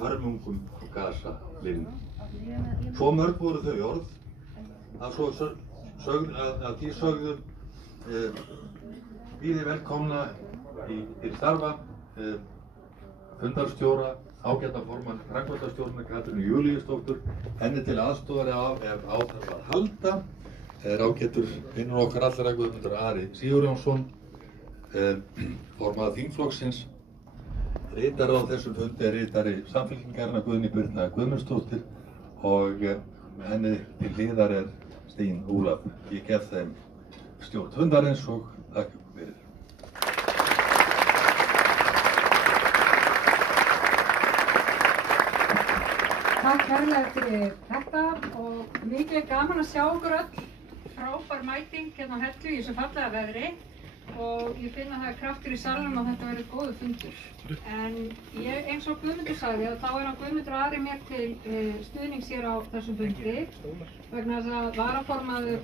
hörmungum á Gaza-línunni. Svo mörg voru þau orð að því sögðu býði velkomna til starfa fundarstjóra, ágæta formann framkvæmdastjórnar Katrínu Júlíusdóttur, henni til aðstoðar ef á þarf að halda, ágætur vinnur okkar allra Guðmundur Ari Sigurjónsson, formaður þingflokksins. Ritari á þessum fundi ritari Samfylkingarinnar Guðný Birna Guðmundsdóttir og henni til hliðar Stín Ólaf. Ég gef þeim stjórn fundarins og þakka fyrir. Takk kærlega fyrir þetta og mikið gaman að sjá okkur öll. Frábær mæting hérna á Hellu í þessu fallega veðri og ég finn að það kraftur í salnum og þetta verður góður fundur. En eins og Guðmundur sagði þá hann Guðmundur Ari mér til stuðnings hér á þessum fundi vegna þess að varaformaður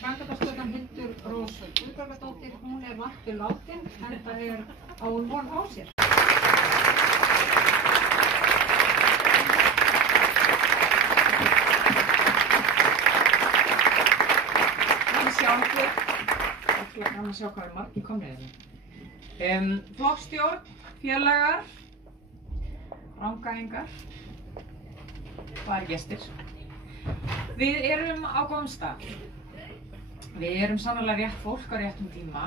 framkvæmdastjórnar Hildur Rós Guðbjargadóttir, hún margt látin enda á hún von á sér. Það er gaman að sjá hvað eru margir komnir hérna. Flokksstjórn, félagar, rangæðingar, hvað er gestir? Við erum á góðum stað. Við erum sannarlega rétt fólk á réttum tíma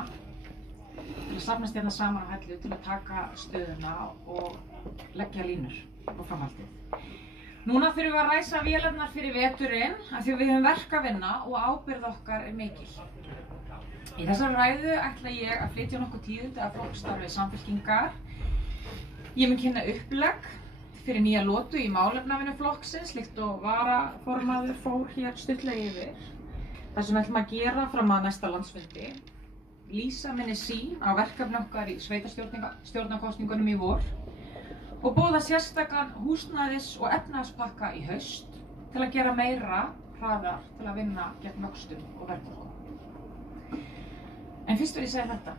til að safnast hérna saman á Hellu til að taka stöðuna og leggja línur á framhaldið. Núna þurfum við að ræsa vélarnar fyrir veturinn af því að við höfum verk að vinna og ábyrgð okkar er mikil. Í þessari ræðu ætla ég að flytja nokkuð tíðindi af flokksstarfi Samfylkingar. Ég mun kynna upplegg fyrir nýja lotu í málefnavinnu flokksins, líkt og varaformaður fór hér stuttlega yfir. Það sem við ætlum að gera fram að næsta landsfundi, lýsa minni sýn á verkefni okkar í sveitarstjórnarkosningunum í vor og boða sérstakan húsnæðis- og efnahagspakka í haust til að gera meira hraðar til að vinna gegn vöxtum og verðbólgu. En fyrst vil ég segja þetta.